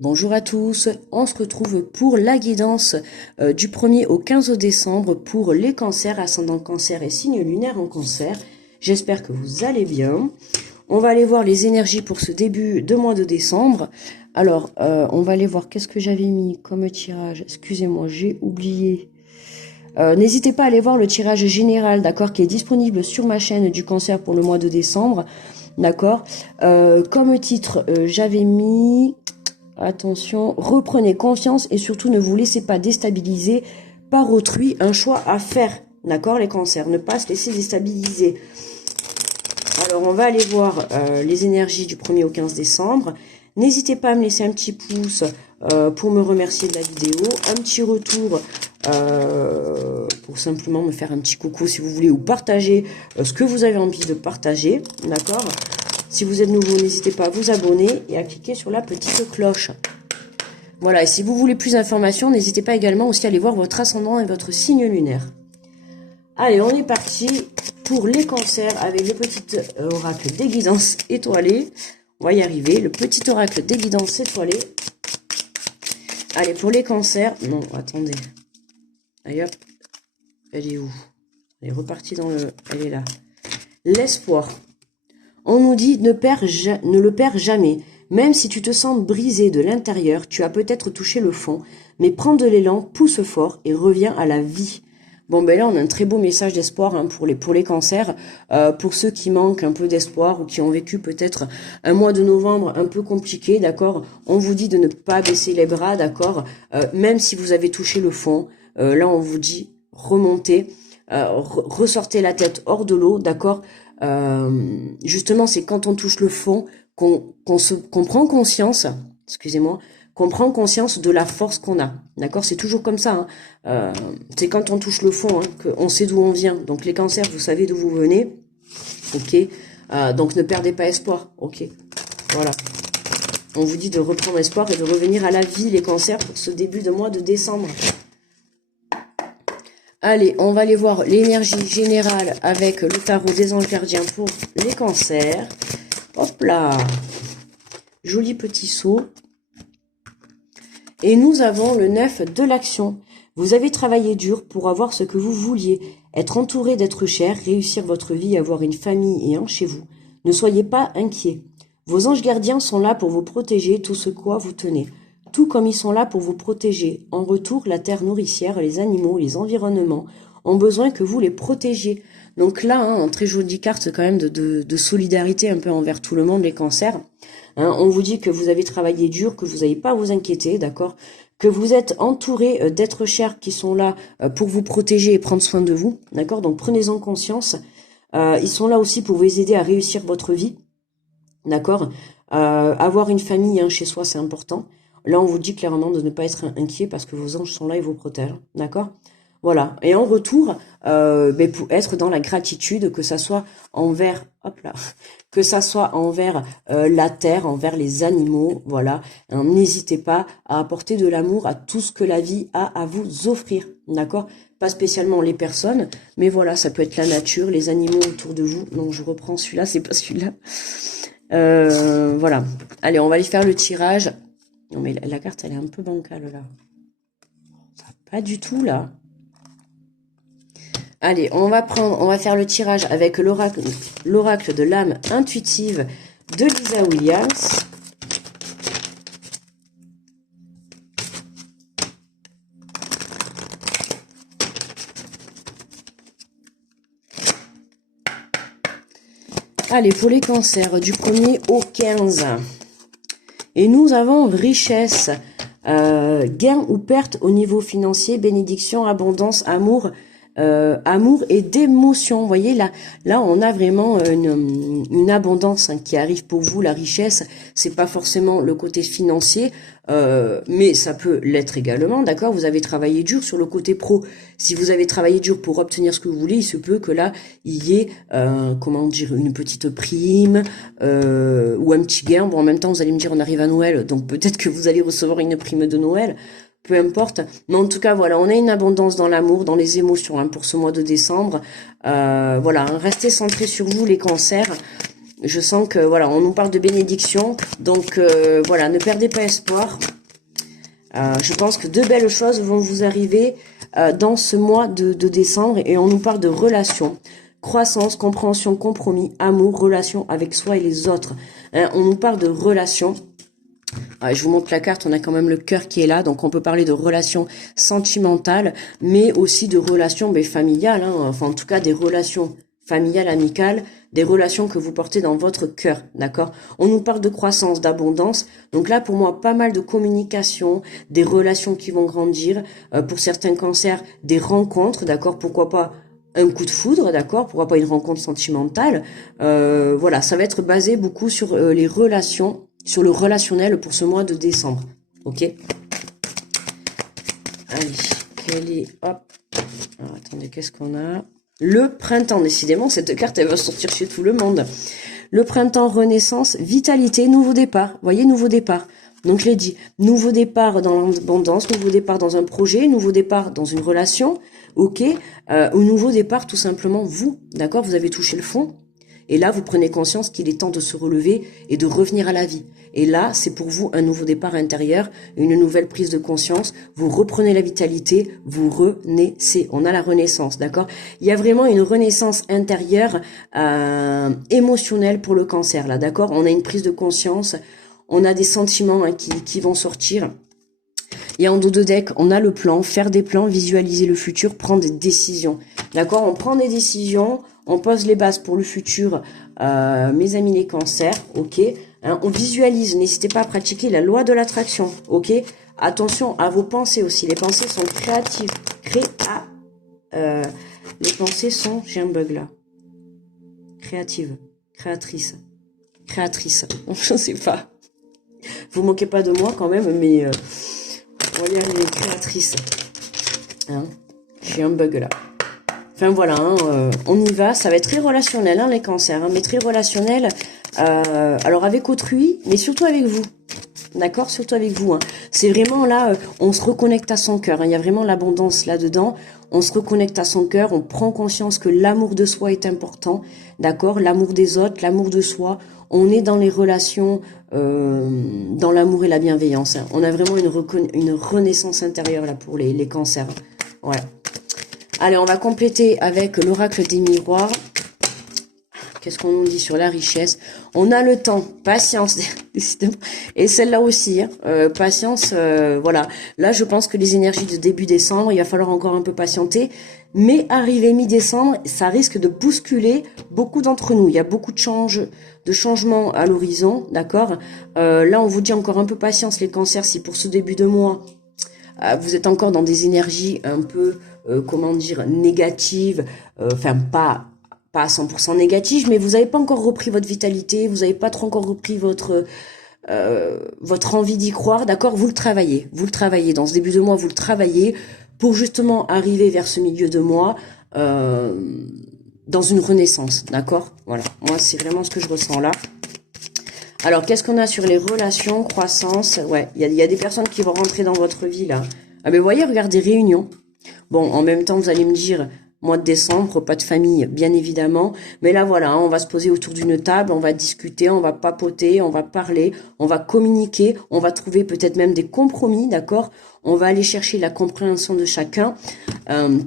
Bonjour à tous, on se retrouve pour la guidance du 1er au 15 décembre pour les cancers, ascendant cancer et signe lunaire en cancer. J'espère que vous allez bien. On va aller voir les énergies pour ce début de mois de décembre. Alors, on va aller voir qu'est-ce que j'avais mis comme tirage. Excusez-moi, j'ai oublié. N'hésitez pas à aller voir le tirage général, d'accord, qui est disponible sur ma chaîne du cancer pour le mois de décembre, d'accord. Comme titre, j'avais mis... Attention, reprenez confiance et surtout ne vous laissez pas déstabiliser par autrui, un choix à faire, d'accord les cancers, ne pas se laisser déstabiliser. Alors on va aller voir les énergies du 1er au 15 décembre. N'hésitez pas à me laisser un petit pouce pour me remercier de la vidéo, un petit retour pour simplement me faire un petit coucou si vous voulez ou partager ce que vous avez envie de partager, d'accord. Si vous êtes nouveau, n'hésitez pas à vous abonner et à cliquer sur la petite cloche. Voilà, et si vous voulez plus d'informations, n'hésitez pas également aussi à aller voir votre ascendant et votre signe lunaire. Allez, on est parti pour les cancers avec le petit oracle des guidances étoilées. On va y arriver, le petit oracle des guidances étoilées. Allez, pour les cancers... Non, attendez. Allez hop, elle est où? Elle est repartie dans le... Elle est là. L'espoir. On nous dit ne le perds jamais. Même si tu te sens brisé de l'intérieur, tu as peut-être touché le fond, mais prends de l'élan, pousse fort et reviens à la vie. Bon ben là on a un très beau message d'espoir hein, pour les cancers, pour ceux qui manquent un peu d'espoir ou qui ont vécu peut-être un mois de novembre un peu compliqué, d'accord. On vous dit de ne pas baisser les bras, d'accord, même si vous avez touché le fond. Là on vous dit remontez, ressortez la tête hors de l'eau, d'accord. Justement c'est quand on touche le fond qu'on prend conscience, excusez-moi, qu'on prend conscience de la force qu'on a, d'accord. C'est toujours comme ça, hein. C'est quand on touche le fond hein, qu'on sait d'où on vient. Donc les cancers, vous savez d'où vous venez, ok. Donc ne perdez pas espoir, ok. Voilà, on vous dit de reprendre espoir et de revenir à la vie les cancers pour ce début de mois de décembre. Allez, on va aller voir l'énergie générale avec le tarot des anges gardiens pour les cancers. Hop là, joli petit saut. Et nous avons le 9 de l'action. Vous avez travaillé dur pour avoir ce que vous vouliez, être entouré d'êtres chers, réussir votre vie, avoir une famille et un chez vous. Ne soyez pas inquiets. Vos anges gardiens sont là pour vous protéger tout ce quoi vous tenez. Tout comme ils sont là pour vous protéger. En retour, la terre nourricière, les animaux, les environnements ont besoin que vous les protégiez. Donc là, hein, une très jolie carte quand même de solidarité un peu envers tout le monde, les cancers. Hein, on vous dit que vous avez travaillé dur, que vous n'avez pas à vous inquiéter, d'accord, que vous êtes entouré d'êtres chers qui sont là pour vous protéger et prendre soin de vous, d'accord. Donc prenez-en conscience. Ils sont là aussi pour vous aider à réussir votre vie, d'accord. Avoir une famille hein, chez soi, c'est important. Là, on vous dit clairement de ne pas être inquiet parce que vos anges sont là et vous protègent, d'accord. Voilà, et en retour, pour être dans la gratitude, que ça soit envers, hop là, que ça soit envers la terre, envers les animaux, voilà. N'hésitez pas à apporter de l'amour à tout ce que la vie a à vous offrir, d'accord. Pas spécialement les personnes, mais voilà, ça peut être la nature, les animaux autour de vous. Non, je reprends celui-là, c'est pas celui-là. Voilà. Allez, on va aller faire le tirage. Non mais la carte, elle est un peu bancale là. Ça va pas du tout là. Allez, on va faire le tirage avec l'oracle de l'âme intuitive de Lisa Williams. Allez, pour les cancers, du 1er au 15. Et nous avons richesse, gain ou perte au niveau financier, bénédiction, abondance, amour, amour et d'émotion. Vous voyez, là on a vraiment une abondance hein, qui arrive pour vous. La richesse, c'est pas forcément le côté financier, mais ça peut l'être également, d'accord. Vous avez travaillé dur sur le côté pro. Si vous avez travaillé dur pour obtenir ce que vous voulez, il se peut que là il y ait comment dire, une petite prime ou un petit gain. Bon, en même temps vous allez me dire on arrive à Noël, donc peut-être que vous allez recevoir une prime de Noël. Peu importe, mais en tout cas voilà, on a une abondance dans l'amour, dans les émotions hein, pour ce mois de décembre. Voilà, hein, restez centrés sur vous les cancers. Je sens que, voilà, on nous parle de bénédiction. Donc, voilà, ne perdez pas espoir. Je pense que de belles choses vont vous arriver dans ce mois de décembre. Et on nous parle de relations. Croissance, compréhension, compromis, amour, relation avec soi et les autres. Hein, on nous parle de relations. Je vous montre la carte, on a quand même le cœur qui est là, donc on peut parler de relations sentimentales, mais aussi de relations familiales, hein, enfin en tout cas des relations familiales, amicales, des relations que vous portez dans votre cœur, d'accord? On nous parle de croissance, d'abondance, donc là pour moi pas mal de communication, des relations qui vont grandir, pour certains cancers, des rencontres, d'accord? Pourquoi pas un coup de foudre, d'accord? Pourquoi pas une rencontre sentimentale? Voilà, ça va être basé beaucoup sur les relations, sur le relationnel pour ce mois de décembre. Ok? Allez, quel est... Hop. Alors, attendez, qu'est-ce qu'on a? Le printemps, décidément, cette carte, elle va sortir chez tout le monde. Le printemps, renaissance, vitalité, nouveau départ. Vous voyez, nouveau départ. Donc, je l'ai dit, nouveau départ dans l'abondance, nouveau départ dans un projet, nouveau départ dans une relation, ok? Ou nouveau départ, tout simplement, vous, d'accord? Vous avez touché le fond. Et là, vous prenez conscience qu'il est temps de se relever et de revenir à la vie. Et là, c'est pour vous un nouveau départ intérieur, une nouvelle prise de conscience. Vous reprenez la vitalité, vous renaissez. On a la renaissance, d'accord? Il y a vraiment une renaissance intérieure, émotionnelle pour le cancer, là, d'accord? On a une prise de conscience, on a des sentiments qui vont sortir. Et en dos de deck, on a le plan, faire des plans, visualiser le futur, prendre des décisions. D'accord? On prend des décisions, on pose les bases pour le futur, mes amis les cancers, ok? Hein, on visualise, n'hésitez pas à pratiquer la loi de l'attraction, ok? Attention à vos pensées aussi, les pensées sont créatives. Les pensées sont, j'ai un bug là. Créative, créatrice, je ne sais pas. Vous moquez pas de moi quand même, mais... Voyez les créatrices. Hein, j'ai un bug là. Enfin voilà, hein, on y va. Ça va être très relationnel, hein, les cancers. Hein, mais très relationnel. Alors avec autrui, mais surtout avec vous. D'accord? Surtout avec vous. Hein. C'est vraiment là, on se reconnecte à son cœur. Hein, il y a vraiment l'abondance là-dedans. On se reconnecte à son cœur. On prend conscience que l'amour de soi est important. D'accord? L'amour des autres, l'amour de soi. On est dans les relations, dans l'amour et la bienveillance. Hein. On a vraiment une renaissance intérieure là pour les cancers. Ouais. Allez, on va compléter avec l'oracle des miroirs. Qu'est-ce qu'on nous dit sur la richesse? On a le temps, patience, décidément. Et celle-là aussi, hein, patience, voilà. Là, je pense que les énergies de début décembre, il va falloir encore un peu patienter. Mais arrivé mi-décembre, ça risque de bousculer beaucoup d'entre nous. Il y a beaucoup de changements à l'horizon, d'accord? Là, on vous dit encore un peu patience, les cancers, si pour ce début de mois, vous êtes encore dans des énergies un peu, comment dire, négatives, enfin pas à 100% négatives, mais vous n'avez pas encore repris votre vitalité, vous n'avez pas trop encore repris votre envie d'y croire, d'accord? Vous le travaillez dans ce début de mois, vous le travaillez pour justement arriver vers ce milieu de mois dans une renaissance, d'accord? Voilà, moi c'est vraiment ce que je ressens là. Alors, qu'est-ce qu'on a sur les relations, croissance? Ouais, il y a des personnes qui vont rentrer dans votre vie, là. Ah, mais voyez, regardez, réunion. Bon, en même temps, vous allez me dire, mois de décembre, pas de famille, bien évidemment. Mais là, voilà, hein, on va se poser autour d'une table, on va discuter, on va papoter, on va parler, on va communiquer, on va trouver peut-être même des compromis, d'accord? On va aller chercher la compréhension de chacun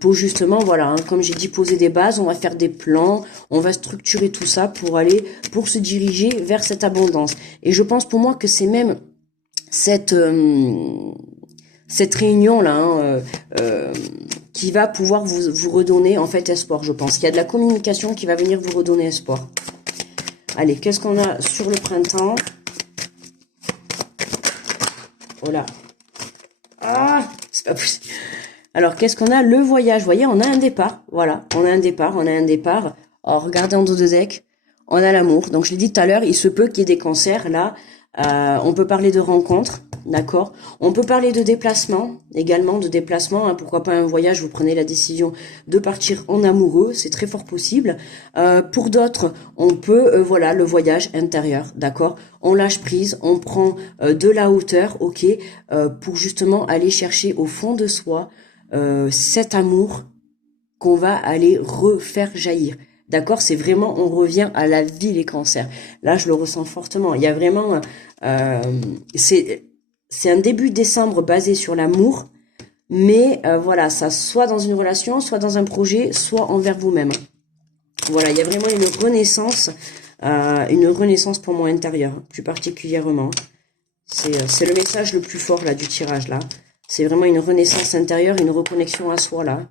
pour justement, voilà, hein, comme j'ai dit, poser des bases, on va faire des plans, on va structurer tout ça pour se diriger vers cette abondance. Et je pense pour moi que c'est même cette réunion-là, hein, qui va pouvoir vous redonner en fait espoir, je pense. Il y a de la communication qui va venir vous redonner espoir. Allez, qu'est-ce qu'on a sur le printemps? Oh là. Ah, c'est pas possible. Alors, qu'est-ce qu'on a? Le voyage. Vous voyez, on a un départ. Voilà, on a un départ. Alors, regardez en dos de deck. On a l'amour. Donc, je l'ai dit tout à l'heure, il se peut qu'il y ait des cancers. Là, on peut parler de rencontres. D'accord. On peut parler de déplacement, également de déplacement. Hein, pourquoi pas un voyage, vous prenez la décision de partir en amoureux, c'est très fort possible. Pour d'autres, on peut, voilà, le voyage intérieur, d'accord. On lâche prise, on prend de la hauteur, ok, pour justement aller chercher au fond de soi cet amour qu'on va aller refaire jaillir. D'accord, c'est vraiment, on revient à la vie, les cancers. Là, je le ressens fortement. Il y a vraiment, c'est un début décembre basé sur l'amour, mais voilà, ça soit dans une relation, soit dans un projet, soit envers vous-même. Voilà, il y a vraiment une renaissance pour moi intérieure, plus particulièrement. C'est le message le plus fort là du tirage là. C'est vraiment une renaissance intérieure, une reconnexion à soi là.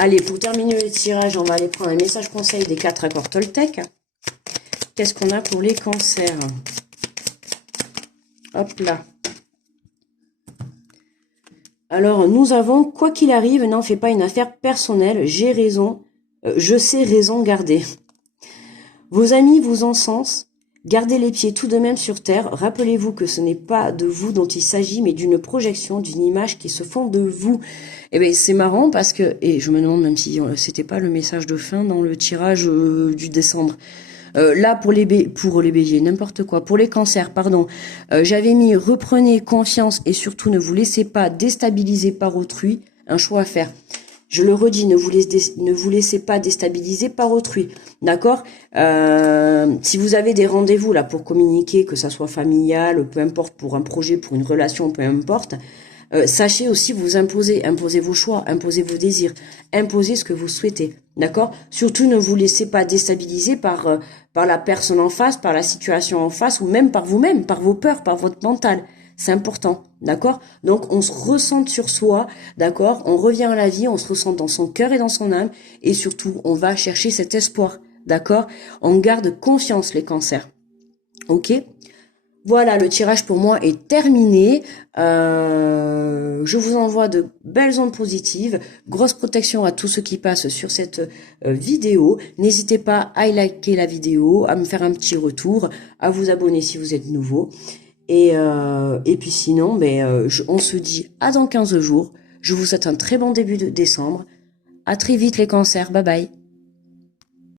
Allez, pour terminer le tirage, on va aller prendre un message conseil des 4 accords Toltec. Qu'est-ce qu'on a pour les cancers? Hop là. Alors, nous avons, quoi qu'il arrive, n'en fais pas une affaire personnelle, j'ai raison, je sais raison garder. Vos amis vous encensent, gardez les pieds tout de même sur terre, rappelez-vous que ce n'est pas de vous dont il s'agit, mais d'une projection, d'une image qui se font de vous. Eh bien, c'est marrant parce que, et je me demande même si c'était pas le message de fin dans le tirage du décembre. Là, pour les béliers, n'importe quoi, pour les cancers, pardon, j'avais mis reprenez confiance et surtout ne vous laissez pas déstabiliser par autrui, un choix à faire. Je le redis, ne vous laissez pas déstabiliser par autrui, d'accord? Si vous avez des rendez-vous là pour communiquer, que ça soit familial, peu importe, pour un projet, pour une relation, peu importe, sachez aussi vous imposer vos choix, imposez vos désirs, imposez ce que vous souhaitez, d'accord? Surtout ne vous laissez pas déstabiliser par la personne en face, par la situation en face, ou même par vous-même, par vos peurs, par votre mental. C'est important, d'accord? Donc on se ressente sur soi, d'accord? On revient à la vie, on se ressent dans son cœur et dans son âme, et surtout on va chercher cet espoir, d'accord? On garde confiance les cancers, ok? Voilà, le tirage pour moi est terminé. Je vous envoie de belles ondes positives. Grosse protection à tous ceux qui passent sur cette vidéo. N'hésitez pas à liker la vidéo, à me faire un petit retour, à vous abonner si vous êtes nouveau. Et puis sinon, on se dit à dans 15 jours. Je vous souhaite un très bon début de décembre. À très vite les cancers. Bye bye.